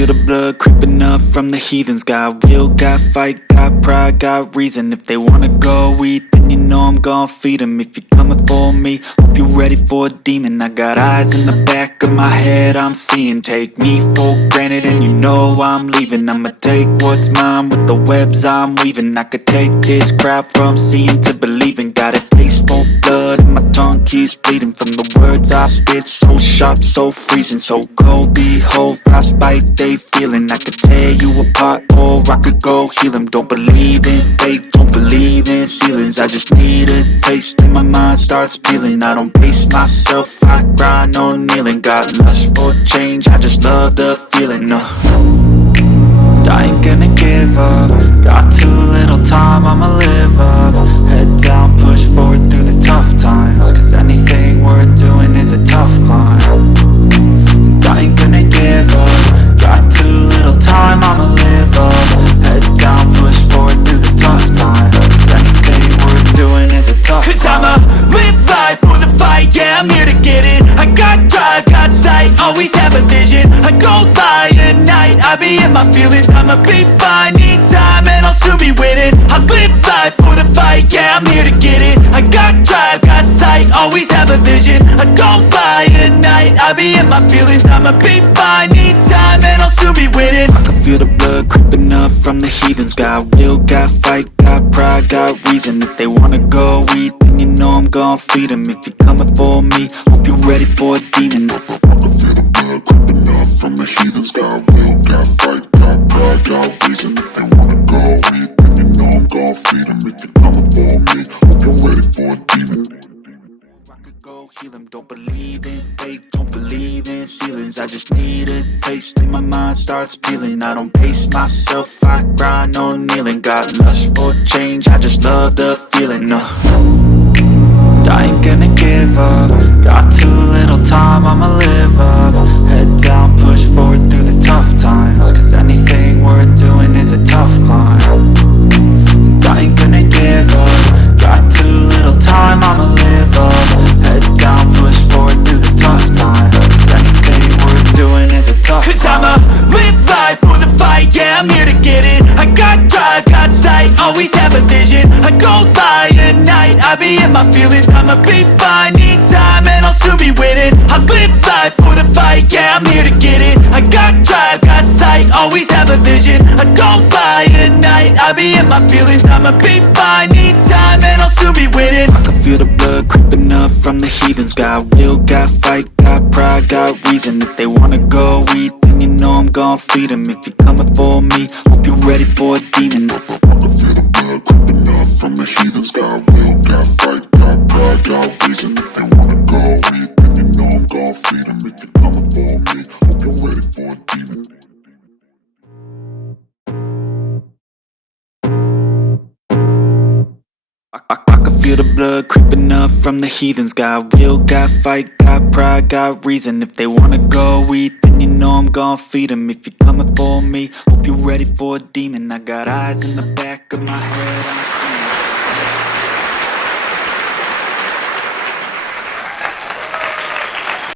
feel the blood creeping up from the heathens. Got will, got fight, got pride, got reason. If they wanna go eat, then you know I'm gon' feed them. If you're coming for me, hope you're ready for a demon. I got eyes in the back of my head, I'm seeing. Take me for granted and you know I'm leaving. I'ma take what's mine with the webs I'm weaving. I could take this crowd from seeing to believing. Got a taste for blood and my tongue keeps bleeding from the words I spit. So sharp, so freezing, so cold. Behold, frostbite they feeling. I could tear you apart or I could go heal them. Don't believe in fate, don't believe in ceilings. I just need a taste and my mind starts peeling. I don't pace myself, I grind on kneeling. Got lust for change, I just love the feeling. I ain't gonna give up. Got too little time, I'ma live up. Head down, push forward through the tough times. Cause anything worth doing is a tough climb. And I ain't gonna give up. Got too little time, I'ma live up. Head down, push forward through the tough times. Cause anything worth doing is a tough climb. Cause I'ma live life for the fight, yeah, I'm here to get it. I got drive, got sight, always have a vision. I go by at night, I be in my feelings. I'ma be fine, need time and I'll soon be winning. I live life for the fight, yeah, I'm here to get it. I got drive, got sight, always have a vision. I go by at night, I be in my feelings. I'ma be fine, need time and I'll soon be winning. I can feel the blood creeping up from the heathens. Got will, got fight, got pride, got reason. If they wanna go eat, then you know I'm gon' feed them. If you're coming for me, hope you're ready for a demon. I can feel the blood creeping up from the heathens. Got will, got fight, got pride, got reason. If they wanna go eat, then you know I'm gon' feed them. If you're coming for me, hope you're ready for a demon. I could go heal them. Don't believe in fate, don't believe in ceilings. I just need a taste and my mind starts peeling. I don't pace myself, I grind on kneeling. Got lust for change, I just love the feeling. I ain't gonna give up. Got too little time, I'ma live up. Head down, push forward through the tough times. Cause anything worth doing is a tough climb. And I ain't gonna give up. Got too little time, I'ma live up. Head down, push forward through the tough times. Cause anything worth doing is a tough climb. Cause I'ma live life for the fight, yeah, I'm here to get it. I got drive, got sight, always have a vision. I go by at night, I be in my feelings. I'ma be fine, need time and I'll soon be winning. I live life for the fight, yeah, I'm here to get it. I got drive, got sight, always have a vision. I go by at night, I be in my feelings. I'ma be fine, need time and I'll soon be winning. I can feel the blood creeping up from the heathens. Got will, got fight, got pride, got reason. If they wanna go eat, then you know I'm gon' feed them. If you're coming for me, hope you're ready for a demon. I can feel the blood creeping up from the heathens. Got will, got fight, got pride, got reason. If they wanna go eat, then you know I'm gon' feed them. If you're coming for me, hope you're ready for a demon. I can feel the blood creeping up from the heathens. Got will, got fight, got pride, got reason. If they wanna go eat, then you know I'm gon' feed them. If you're coming for me, hope you're ready for a demon. I got eyes in the back of my head, I'm seeing.